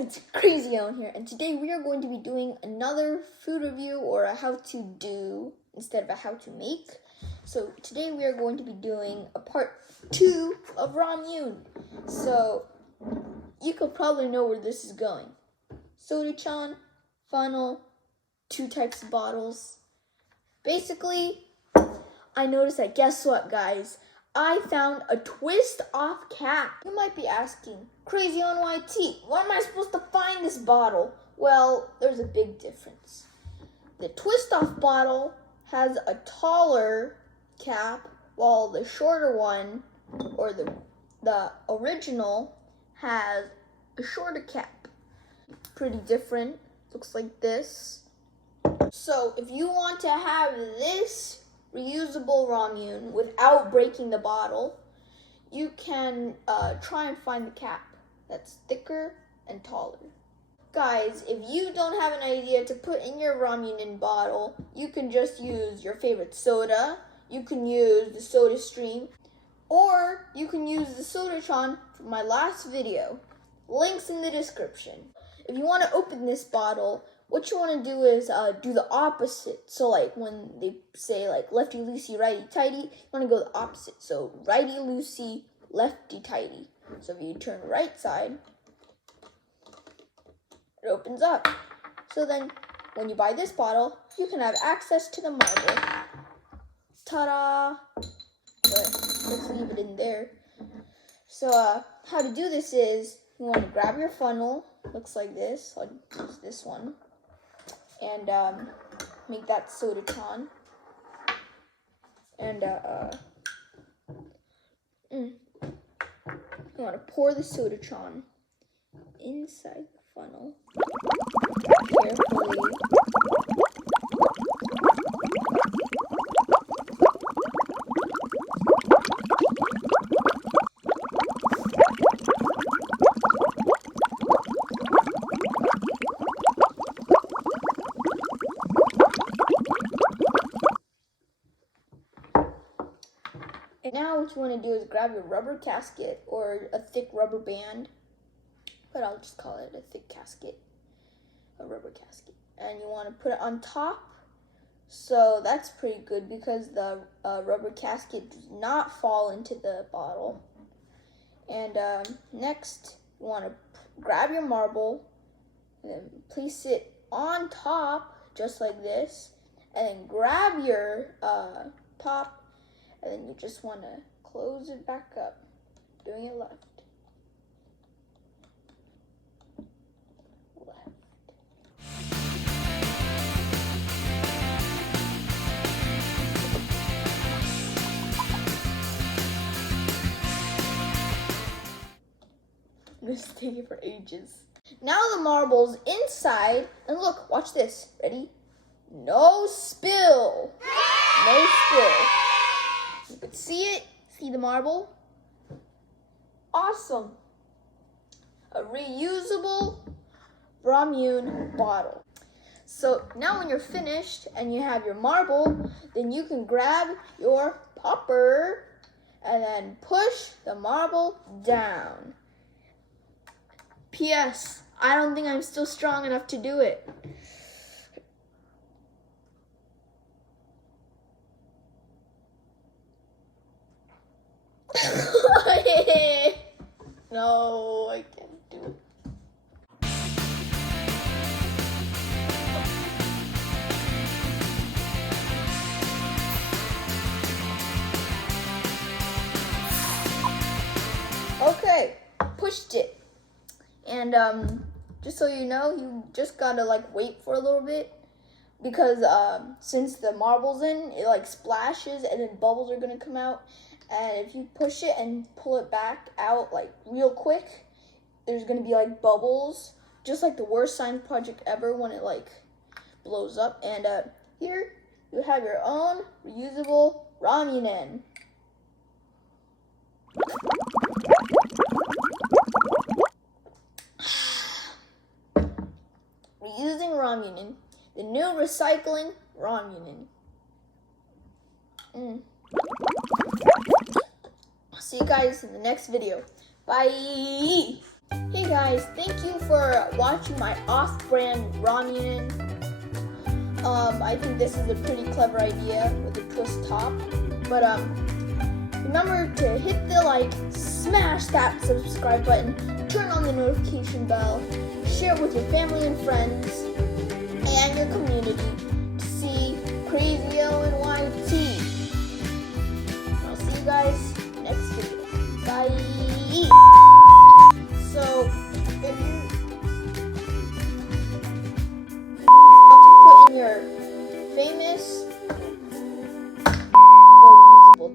It's Crazy Owen here, and today we are going to be doing another food review, or a how to do instead of a how to make. So today we are going to be doing a part 2 of Ramune. So you could probably know where this is going. Soda Chanh, funnel, 2 types of bottles. Basically, I noticed that, guess what, guys? I found a twist-off cap. You might be asking, Crazy Owen YT, where am I supposed to find this bottle? Well, there's a big difference. The twist-off bottle has a taller cap, while the shorter one, or the original, has a shorter cap. Pretty different. Looks like this. So, if you want to have this reusable Ramune without breaking the bottle, you can try and find the cap that's thicker and taller. Guys, if you don't have an idea to put in your Ramune bottle, you can just use your favorite soda, you can use the Soda Stream, or you can use the Soda Chanh from my last video. Links in the description. If you want to open this bottle, what you want to do is do the opposite. So like when they say like lefty loosey, righty tighty, you want to go the opposite. So righty loosey, lefty tighty. So if you turn right side, it opens up. So then when you buy this bottle, you can have access to the marble. Ta-da! But let's leave it in there. So how to do this is, you want to grab your funnel. Looks like this. I'll use this one. And make that Soda Chanh. And you want to pour the Soda Chanh inside the funnel carefully. And now what you want to do is grab your rubber casket or a thick rubber band, but I'll just call it a thick casket, a rubber casket. And you want to put it on top. So that's pretty good because the rubber casket does not fall into the bottle. And next, you want to grab your marble and then place it on top, just like this. And then grab your top. And then you just want to close it back up, doing it left. Left. This is taking for ages. Now the marble's inside, and look, watch this. Ready? No spill. No spill. You can see it. See the marble? Awesome. A reusable Ramune bottle. So now when you're finished and you have your marble, then you can grab your popper and then push the marble down. P.S. I don't think I'm still strong enough to do it. No, I can't do it. Okay, pushed it. And just so you know, you just gotta like wait for a little bit, because since the marble's in, it like splashes and then bubbles are gonna come out. And if you push it and pull it back out like real quick, there's gonna be like bubbles, just like the worst science project ever when it like blows up. And here you have your own reusable Ramune. Reusing Ramune, the new recycling Ramune. See you guys in the next video. Bye! Hey guys, thank you for watching my off-brand Ramune. I think this is a pretty clever idea with a twist top. But remember to hit the like, smash that subscribe button, turn on the notification bell, share it with your family and friends and your community to see Crazy Owen YT. I'll see you guys next video. Bye. So if you want to put in your famous or usable